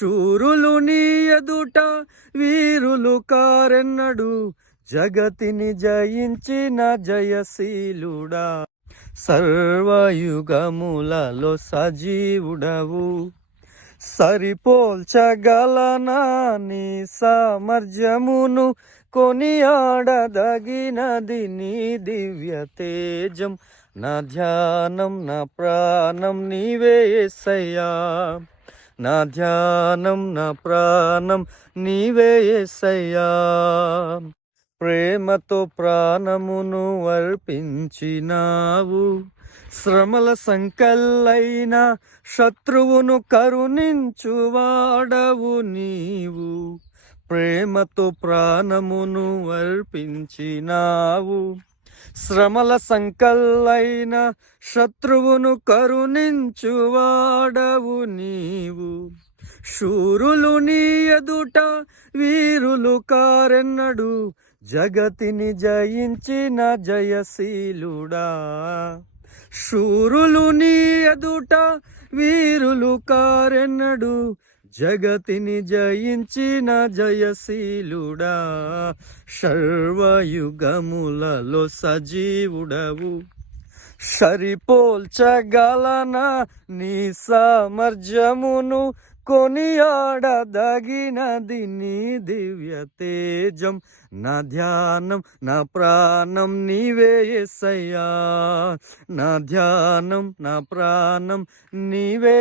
శూరులు నీ ఎదుట వీరులు కారెన్నడు. జగతిని జయించిన జయశీలుడా సర్వయుగములలో సజీవుడవు. సరిపోల్చగలనా నీ సామర్థ్యమును కొనియాడదగినది నీ దివ్య తేజం. నా ధ్యానం నా ప్రాణం నీవే నా ధ్యానం నా ప్రాణం నీవే యేసయ్యా ప్రేమతో ప్రాణమును అర్పించినావు. శ్రమల సంకల్లైన శత్రువును కరుణించువాడవు నీవు. ప్రేమతో ప్రాణమును అర్పించినావు. శ్రమల సంకల్లైన శత్రువును కరుణించువాడవు నీ శూరులు నీ ఎదుట వీరులు కారెన్నడు. జగతిని జయించిన జయశీలుడా. శూరులు నీ ఎదుట వీరులు కారెన్నడు. జగతిని జయించిన జయశీలుడా. సర్వయుగములలో సజీవుడవు. సరిపోల్చగలనా నీ సామర్థ్యమును కొనియాడదగినది నీ దివ్య తేజం. నా ధ్యానం నా ప్రాణం నీవే ఎస్సయ్యా నా ధ్యానం నా ప్రాణం నీవే